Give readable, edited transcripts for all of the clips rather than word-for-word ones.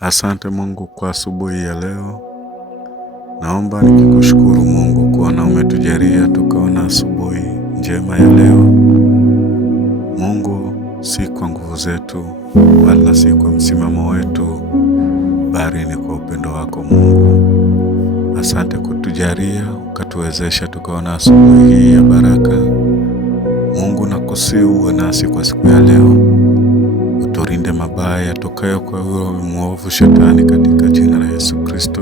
Asante Mungu kwa asubuhi ya leo. Naomba nikikushukuru Mungu kuona umetujalia tukaona asubuhi njema ya leo. Mungu, si kwa nguvu zetu wala si kwa msimamo wetu, bali ni kwa upendo wako Mungu. Asante kutujalia ukatuwezesha tukaona asubuhi hii ya baraka. Mungu, nakusihi uwe nasi kwa siku ya leo. Uturinde mabaya yatokayo kwa huyo mwovu Shetani katika jina la Yesu Kristo.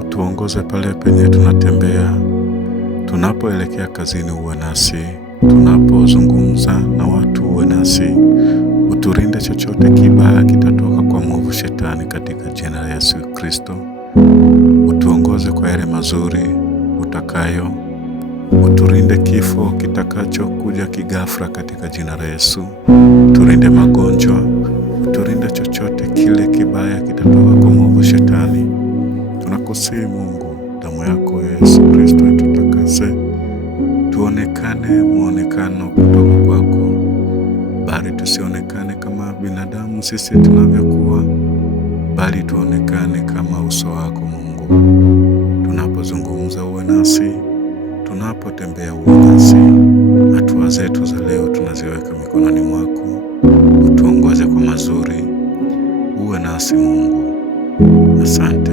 Utuongoze pale penye tunatembea, tunapoelekea kazini uwe nasi, tunapozungumza na watu uwe nasi. Uturinde chochote kibaya kitatoka kwa mwovu Shetani katika jina la Yesu Kristo. Utuongoze kwa yale mazuri utakayo. Uturinde kifo kitakacho kuja kighafla katika jina la Yesu. Uturinde magonjwa, uturinde chochote kile kibaya kitatoka kwa mwovu Shetani. Tunakusihi Mungu, damu yako Yesu Kristo itutakase, tuonekane muonekano kutoka kwako, bali tusionekane kama binadamu sisi tunavyokuwa, bali tuonekane kama uso wako Mungu. Tunapozungumza uwe nasi, tunapotembea uwe nasi. Hatua zetu za leo tunaziweka mikononi mwako. Utuongoze kwa mazuri, uwe nasi Mungu. Asante.